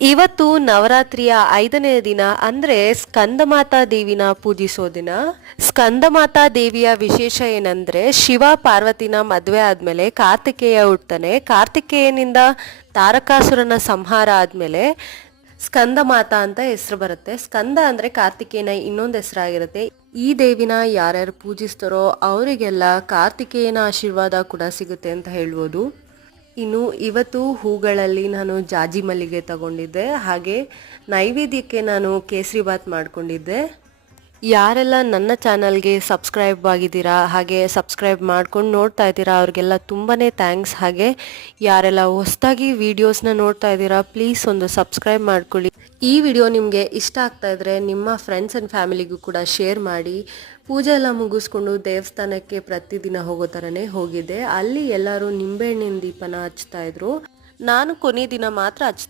ಇವತ್ತು ನವರಾತ್ರಿಯ 5ನೇ ದಿನ ಅಂದ್ರೆ ಸ್ಕಂದಮಾತಾ ದೇವಿನ ಪೂಜಿಸೋ ದಿನ. ಸ್ಕಂದಮಾತಾ ದೇವಿಯ ವಿಶೇಷ ಏನಂದ್ರೆ ಶಿವ ಪಾರ್ವತಿನ ಮದುವೆ ಆದ್ಮೇಲೆ ಕಾರ್ತಿಕೇಯ ಹುಟ್ಟತಾನೆ. ಕಾರ್ತಿಕೇಯನಿಂದ ತಾರಕಾಸುರನ ಸಂಹಾರ ಆದ್ಮೇಲೆ ಸ್ಕಂದಮಾತಾ ಅಂತ ಹೆಸರು ಬರುತ್ತೆ. ಸ್ಕಂದ ಅಂದ್ರೆ ಕಾರ್ತಿಕೇಯನ ಇನ್ನೊಂದು ಹೆಸರಾಗಿರುತ್ತೆ. ಈ ದೇವಿನ ಯಾರ್ಯಾರು ಪೂಜಿಸ್ತಾರೋ ಅವರಿಗೆಲ್ಲ ಕಾರ್ತಿಕೇಯನ ಆಶೀರ್ವಾದ ಕೂಡ ಸಿಗುತ್ತೆ ಅಂತ ಹೇಳ್ಬೋದು. ಇನ್ನು ಇವತ್ತು ಹೂಗಳಲ್ಲಿ ನಾನು ಜಾಜಿ ಮಲ್ಲಿಗೆ ತಗೊಂಡಿದ್ದೆ, ಹಾಗೆ ನೈವೇದ್ಯಕ್ಕೆ ನಾನು ಕೇಸರಿ ಬಾತ್ ಮಾಡ್ಕೊಂಡಿದ್ದೆ. ಯಾರೆಲ್ಲ ನನ್ನ ಚಾನಲ್ಗೆ ಸಬ್ಸ್ಕ್ರೈಬ್ ಆಗಿದ್ದೀರಾ ಹಾಗೆ ಸಬ್ಸ್ಕ್ರೈಬ್ ಮಾಡ್ಕೊಂಡು ನೋಡ್ತಾ ಇದ್ದೀರಾ ಅವ್ರಿಗೆಲ್ಲ ತುಂಬಾ ಥ್ಯಾಂಕ್ಸ್. ಹಾಗೆ ಯಾರೆಲ್ಲ ಹೊಸದಾಗಿ ವೀಡಿಯೋಸ್ನ ನೋಡ್ತಾ ಇದ್ದೀರಾ ಪ್ಲೀಸ್ ಒಂದು ಸಬ್ಸ್ಕ್ರೈಬ್ ಮಾಡ್ಕೊಳ್ಳಿ. ಈ ವಿಡಿಯೋ ನಿಮಗೆ ಇಷ್ಟ ಆಗ್ತಾ ಇದ್ರೆ ನಿಮ್ಮ ಫ್ರೆಂಡ್ಸ್ ಆ್ಯಂಡ್ ಫ್ಯಾಮಿಲಿಗೂ ಕೂಡ ಶೇರ್ ಮಾಡಿ. ಪೂಜೆ ಎಲ್ಲ ಮುಗಿಸ್ಕೊಂಡು ದೇವಸ್ಥಾನಕ್ಕೆ ಪ್ರತಿದಿನ ಹೋಗೋ ಥರನೇ ಹೋಗಿದ್ದೆ. ಅಲ್ಲಿ ಎಲ್ಲರೂ ನಿಂಬೆಹಣ್ಣಿನ ದೀಪನ ಹಚ್ತಾ ಇದ್ರು. ನಾನು ಕೊನೆ ದಿನ ಮಾತ್ರ